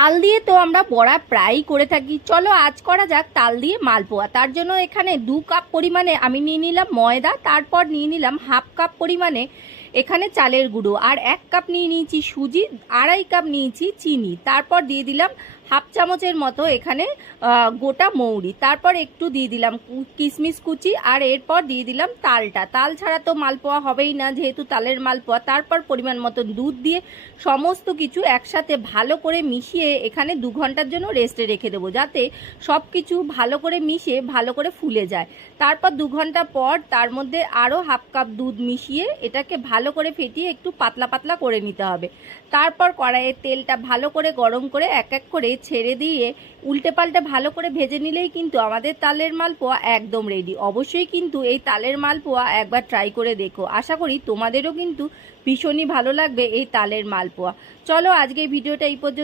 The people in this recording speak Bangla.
তাল দিয়ে তো আমরা বড়া প্রায়ই করে থাকি। চলো আজ করা যাক তাল দিয়ে মালপোয়া। তার জন্য এখানে 2 কাপ পরিমাণে আমি নিয়ে নিলাম ময়দা, তারপর নিয়ে নিলাম হাফ কাপ পরিমাণে এখানে চালের গুঁড়ো, আর 1 কাপ নিয়ে নিয়েছি সুজি, 2.5 কাপ নিয়েছি চিনি, তারপর দিয়ে দিলাম হাফ চামচের মতো এখানে গোটা মৌরি, তারপর একটু দিয়ে দিলাম কিশমিশ কুচি, আর এরপর দিয়ে দিলাম তালটা। তাল ছাড়া তো মালপোয়া হবেই না, যেহেতু তালের মালপোয়া। তারপর পরিমাণ মতো দুধ দিয়ে সমস্ত কিছু একসাথে ভালো করে মিশিয়ে এখানে 2 ঘন্টার জন্য রেস্টে রেখে দেবো, যাতে সব কিছু ভালো করে মিশে ভালো করে ফুলে যায়। তারপর 2 ঘন্টা পর তার মধ্যে আরও হাফ কাপ দুধ মিশিয়ে এটাকে ভালো করে ফেটিয়ে একটু পাতলা পাতলা করে নিতে হবে। তারপর কড়াইয়ের তেলটা ভালো করে গরম করে এক এক করে ছেড়ে দিয়ে উল্টে পাল্টে ভালো করে ভেজে নিলেই কিন্তু আমাদের তালের মালপোয়া একদম রেডি। অবশ্যই কিন্তু এই তালের মালপোয়া একবার ট্রাই করে দেখো, আশা করি তোমাদেরও কিন্তু ভীষণই ভালো লাগবে এই তালের মালপোয়া। চলো আজকে ভিডিওটা এই পর্যন্ত।